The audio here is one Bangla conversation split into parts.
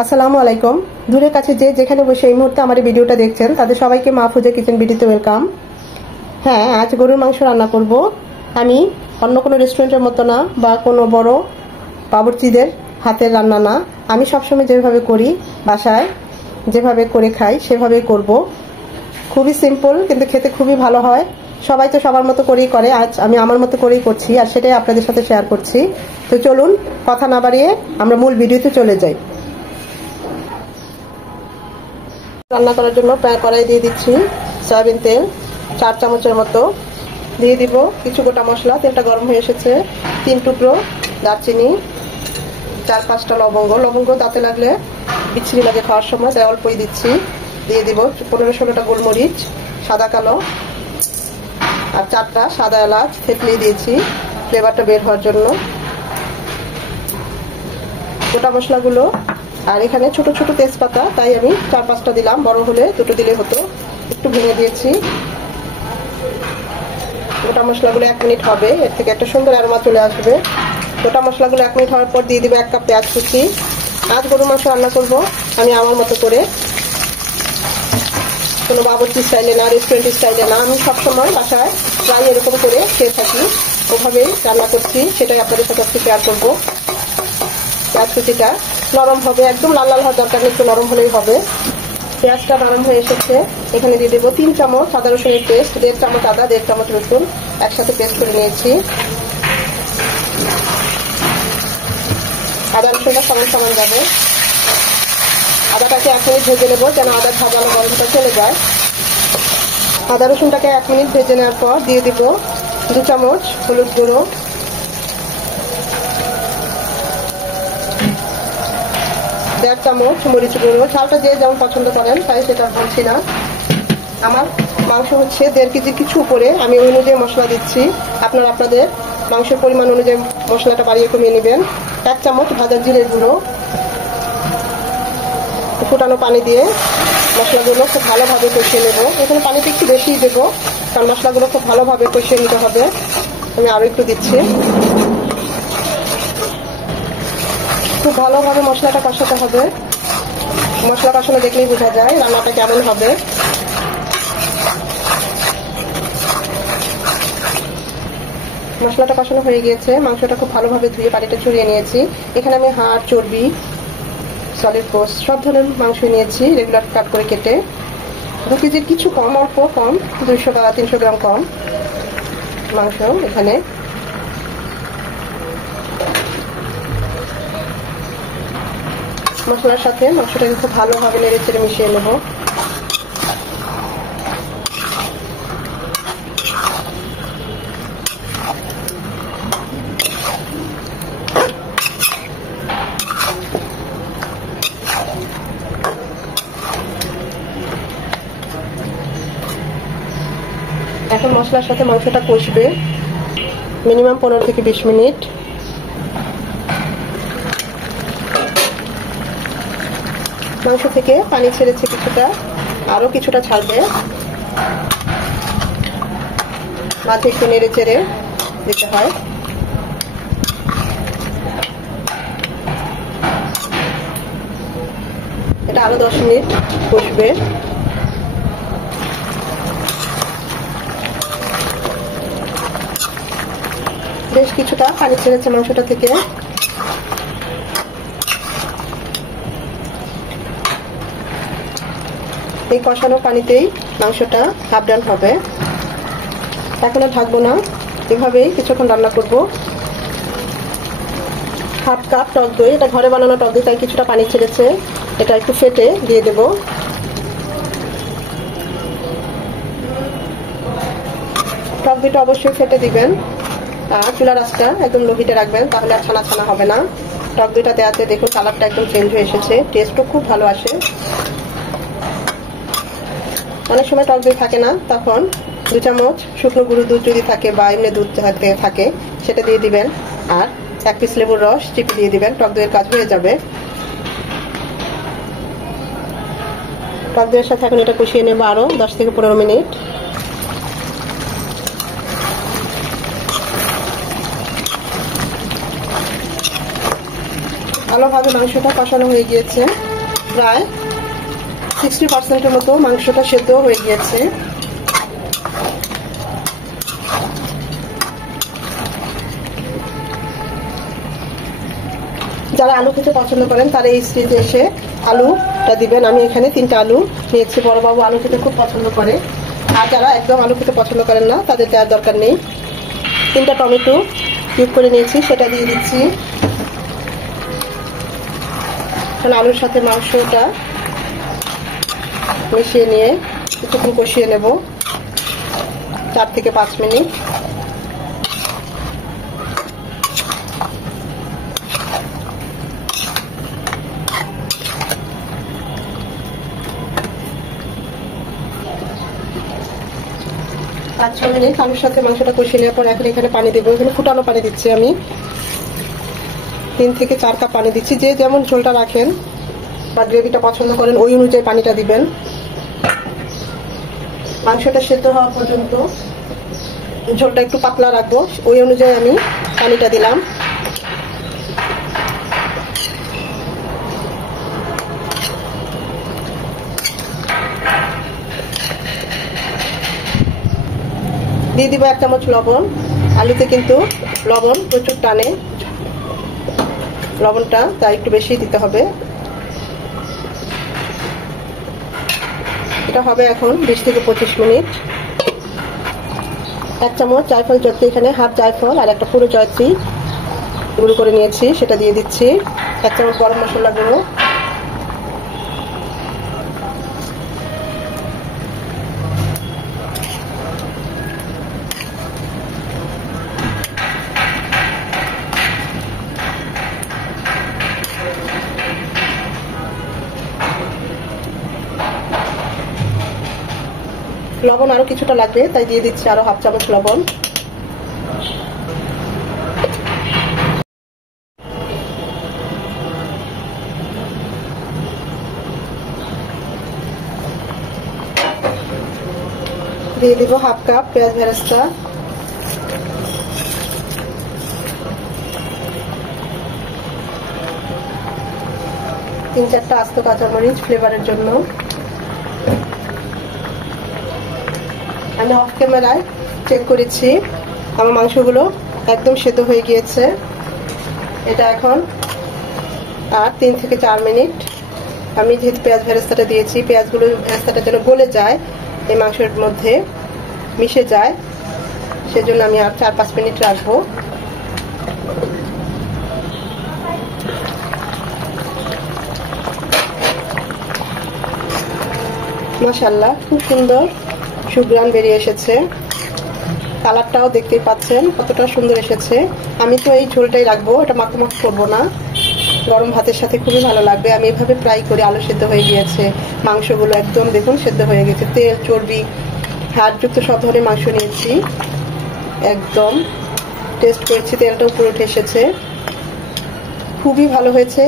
আসসালামু আলাইকুম। দূরের কাছে যে যেখানে বসে এই মুহূর্তে আমার ভিডিওটা দেখছেন তাদের সবাইকে মাহফুজা কিচেন বিডিতে ওয়েলকাম। হ্যাঁ, আজ গরুর মাংস রান্না করব। আমি অন্য কোনো রেস্টুরেন্টের মতো না বা কোনো বড় বাবুর্চিদের হাতের রান্না না, আমি সবসময় যেভাবে করি বাসায় যেভাবে করে খাই সেভাবেই করব। খুবই সিম্পল কিন্তু খেতে খুবই ভালো হয়। সবাই তো সবার মতো করেই করে, আজ আমি আমার মতো করেই করছি আর সেটাই আপনাদের সাথে শেয়ার করছি। তো চলুন কথা না বাড়িয়ে আমরা মূল ভিডিওতে চলে যাই। রান্না করার জন্য কড়াই দিয়ে দিচ্ছি সয়াবিন তেল 4 চামচের মতো, দিয়ে দিব কিছু গোটা মশলা। তেলটা গরম হয়ে এসেছে, 3 টুকরো দারচিনি, 4-5টা লবঙ্গ দাঁতে লাগলে বিচ্ছিরি লাগে খাওয়ার সময়, তাই অল্পই দিচ্ছি। দিয়ে দিব 15-16টা গোলমরিচ সাদা কালো, আর 4টা সাদা এলাচ থেতলে দিয়েছি ফ্লেভারটা বের হওয়ার জন্য। গোটা মশলাগুলো, আর এখানে ছোট ছোট তেজপাতা, তাই আমি 4-5টা দিলাম, বড় হলে 2টো দিলে হতো। একটু ভেঙে দিয়েছি। গোটা মশলাগুলো 1 মিনিট হবে, এর থেকে একটা সুন্দর অ্যারোমা চলে আসবে। গোটা মশলাগুলো 1 মিনিট হওয়ার পর দিয়ে দিব 1 কাপ পেঁয়াজ কুচি। আজ গরুর মাংস রান্না করব আমি আমার মতো করে, কোনো বাবুর্চি স্টাইলে না, রেস্টুরেন্ট স্টাইলে না। আমি সবসময় বাসায় প্রায় এরকম করে খেয়ে থাকি, ওভাবেই রান্না করছি, সেটাই আপনাদের সাথে আজকে শেয়ার করবো। পেঁয়াজ কুচিটা নরম হবে, একদম লাল লাল হওয়ার দরকার নেই, একটু নরম হলেই হবে। পেঁয়াজটা নরম হয়ে এসেছে, এখানে দিয়ে দেবো 3 চামচ আদা রসুনের পেস্ট, 1.5 চামচ আদা, 1.5 চামচ রসুন একসাথে পেস্ট করে নিয়েছি। আদা রসুনটা সমান সমান যাবে। আদাটাকে 1 মিনিট ভেজে নেবো যেন আদার ভাজানো গন্ধটা চলে যায়। আদা রসুনটাকে 1 মিনিট ভেজে নেওয়ার পর দিয়ে দিব 2 চামচ হলুদ গুঁড়ো, 1.5 চামচ মরিচ গুঁড়ো। ঝালটা যে যেমন পছন্দ করেন তাই সেটা বলছি না। আমার মাংস হচ্ছে 1.5 কেজি কিছু উপরে, আমি ওই অনুযায়ী মশলা দিচ্ছি। আপনারা আপনাদের মাংসের পরিমাণ অনুযায়ী মশলাটা বাড়িয়ে কমিয়ে নেবেন। 1 চামচ ভাজা জিরের গুঁড়ো, ফুটানো পানি দিয়ে মশলাগুলো খুব ভালোভাবে কষিয়ে নেব। এখানে পানিটা একটু বেশিই দেবো, কারণ মশলাগুলো খুব ভালোভাবে কষিয়ে নিতে হবে। আমি আরও একটু দিচ্ছি। খুব ভালোভাবে মশলাটা কষাতে হবে। মশলা কষানো দেখলেই বোঝা যায় রান্নাটা কেমন হবে। মশলাটা কষানো হয়ে গিয়েছে, মাংসটা খুব ভালোভাবে ধুয়ে পানিটা ছড়িয়ে নিয়েছি। এখানে আমি হাড়, চর্বি, সলিড পোস্ট সব ধরনের মাংস নিয়েছি, রেগুলার কাট করে কেটে। 2 কেজির কিছু কম, অল্প কম, 200 বা 300 গ্রাম কম মাংস এখানে। মশলার সাথে মাংসটাকে খুব ভালোভাবে নেড়ে চেড়ে মিশিয়ে নেব। এখন মশলার সাথে মাংসটা কষবে মিনিমাম 15 থেকে 20 মিনিট। মাংস থেকে পানি ছেড়েছে কিছুটা, আরো কিছুটা ছাড়বে। মাঝে একটু নেড়ে চেড়ে দিতে হয়। এটা আরো 10 মিনিট কষবে। বেশ কিছুটা পানি ছেড়েছে মাংসটা থেকে। এই কষানো পানিতেই মাংসটা হাফ ডান হবে। এখন আর ঢাকবো না, এভাবেই কিছুক্ষণ রান্না করব। 1/2 কাপ টক দই, এটা ঘরে বানানো টক দই, তাই কিছুটা পানি ছেড়েছে, এটা একটু ফেটে দিয়ে দেব। টক দইটা অবশ্যই ফেটে দিবেন, আর চুলার আঁচটা একদম লো হিটে রাখবেন, তাহলে আর ছানা ছানা হবে না। টক দইটা দেওয়াতে দেখুন কালারটা একদম চেঞ্জ হয়ে এসেছে, টেস্টও খুব ভালো আসে। অনেক সময় টক দই থাকে না, তখন 2 চামচ শুকনো গুঁড়ো দুধ যদি থাকে বা এমনি দুধ থাকে সেটা দিয়ে দিবেন, আর 1 পিস লেবুর রস চিপে দিয়ে দিবেন, টক দইয়ের কাজ হয়ে যাবে। টক দইয়ের সাথে এখন এটা কষিয়ে নেব আরো 10 থেকে 15 মিনিট। ভালোভাবে মাংসটা কষানো হয়ে গিয়েছে। প্রায় 60% মতো মাংসটা সেদ্ধ হয়ে গিয়েছে। যারা আলু খেতে পছন্দ করেন তারা এই স্টেজে এসে আলুটা দিবেন। আমি এখানে 3টা আলু নিয়েছি, বড়বাবু আলু খেতে খুব পছন্দ করে। আর যারা একদম আলু খেতে পছন্দ করেন না তাদের দেওয়ার দরকার নেই। 3টা টমেটো কিউব করে নিয়েছি, সেটা দিয়ে দিচ্ছি। এখন আলুর সাথে মাংসটা মিশিয়ে নিয়ে কিছুক্ষণ কষিয়ে নেব, 4 থেকে 5 মিনিট। পাঁচ 6 মিনিট আলুর সাথে মাংসটা কষিয়ে নেওয়ার পর এখন এখানে পানি দেবো। এখানে ফুটানো পানি দিচ্ছি আমি, 3 থেকে 4 কাপ পানি দিচ্ছি। যে যেমন ঝোলটা রাখেন বা গ্রেভিটা পছন্দ করেন ওই অনুযায়ী পানিটা দিবেন। মাংসটা সেদ্ধ হওয়া পর্যন্ত ঝোলটা একটু পাতলা রাখবো, ওই অনুযায়ী আমি পানিটা দিলাম। দিয়ে দিব 1 চামচ লবণ। আলুতে কিন্তু লবণ প্রচুর টানে, লবণটা তাই একটু বেশি দিতে হবে। এটা হবে এখন 20 থেকে 25 মিনিট। 1 চামচ জায়ফল জয়ত্রী, এখানে হাফ জায়ফল আর একটা পুরো জয়ত্রী গুঁড়ো করে নিয়েছি, সেটা দিয়ে দিচ্ছি। 1 চামচ গরম মশলা গুঁড়ো, লবণ আরো কিছুটা লাগবে তাই দিয়ে দিচ্ছি আরো হাফ চামচ লবণ। দিয়ে দিব হাফ কাপ পেঁয়াজ বেরেস্তা, তিন 4টা আস্ত কাঁচামরিচ ফ্লেভারের জন্য। আমি অফ ক্যামেরায় চেক করেছি, আমার মাংসগুলো একদম সেদ্ধ হয়ে গিয়েছে। এটা এখন আর 3 থেকে 4 মিনিট। আমি যেহেতু পেঁয়াজ বেরেস্তাটা দিয়েছি, পেঁয়াজগুলো বেরেস্তাটা যেন গলে যায়, এই মাংসের মধ্যে মিশে যায়, সেজন্য আমি আর 4-5 মিনিট রাখবো। মাশাআল্লাহ, খুব সুন্দর সুঘ্রাণ বেরিয়ে এসেছে। কালারটাও দেখতেই পাচ্ছেন কতটা সুন্দর এসেছে। আমি তো এই ঝোলটাই রাখবো, এটা মাখো মাখো করবো না, গরম ভাতের সাথে খুবই ভালো লাগবে। আমি এভাবে ফ্রাই করে আলু সেদ্ধ হয়ে গিয়েছে, মাংসগুলো একদম দেখুন সেদ্ধ হয়ে গেছে। তেল চর্বি হাড়যুক্ত সব ধরনের মাংস নিয়েছি, একদম টেস্ট করেছি, তেলটা উপরে উঠে এসেছে, খুবই ভালো হয়েছে।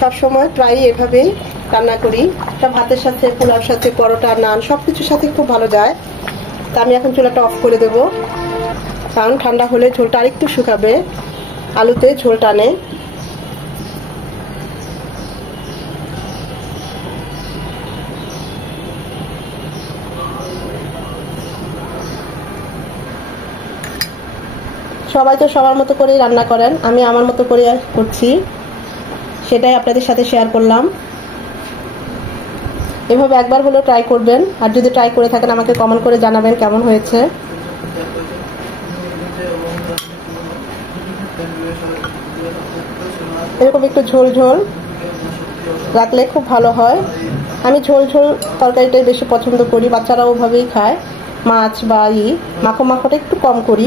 সব সময় প্রায় এভাবেই রান্না করি, এটা ভাতের সাথে, পোলাওর সাথে, পরোটা, নান সবকিছুর সাথে খুব ভালো যায়। তা আমি এখন চুলাটা অফ করে দেব, কারণ ঠান্ডা হলে ঝোলটা আরেকটু শুকাবে, আলুতে ঝোল টানে। সবাই তো সবার মতো করেই রান্না করেন, আমি আমার মতো করে করছি, সেটাই আপনাদের সাথে শেয়ার করলাম। এভাবে একবার হলেও ট্রাই করবেন, আর যদি ট্রাই করে থাকেন আমাকে কমেন্ট করে জানাবেন কেমন হয়েছে। এরকম একটু ঝোল ঝোল রাখলে খুব ভালো হয়। আমি ঝোল ঝোল তরকারিটাই বেশি পছন্দ করি, বাচ্চারাও ওভাবেই খায়। মাছ বা মাখো মাখোটা একটু কম করি,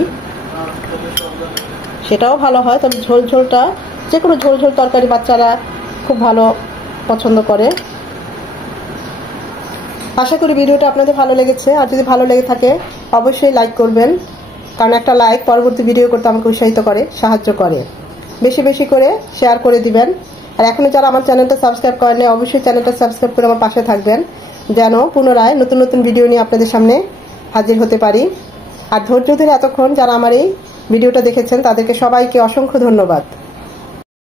সেটাও ভালো হয়, তবে ঝোল ঝোলটা, যে কোনো ঝোল ঝোল তরকারি বাচ্চারা খুব ভালো পছন্দ করে। আশা করি ভিডিওটা আপনাদের ভালো লেগেছে, আর যদি ভালো লেগে থাকে অবশ্যই লাইক করবেন, কারণ একটা লাইক পরবর্তী ভিডিও করতে আমাকে উৎসাহিত করে, সাহায্য করে। বেশি বেশি করে শেয়ার করে দিবেন। আর এখনো যারা আমার চ্যানেলটা সাবস্ক্রাইব করেননি অবশ্যই চ্যানেলটা সাবস্ক্রাইব করে আমার পাশে থাকবেন, যেন পুনরায় নতুন নতুন ভিডিও নিয়ে আপনাদের সামনে হাজির হতে পারি। আর ধৈর্য ধরে এতক্ষণ যারা আমার এই ভিডিওটা দেখেছেন তাদেরকে সবাইকে অসংখ্য ধন্যবাদ।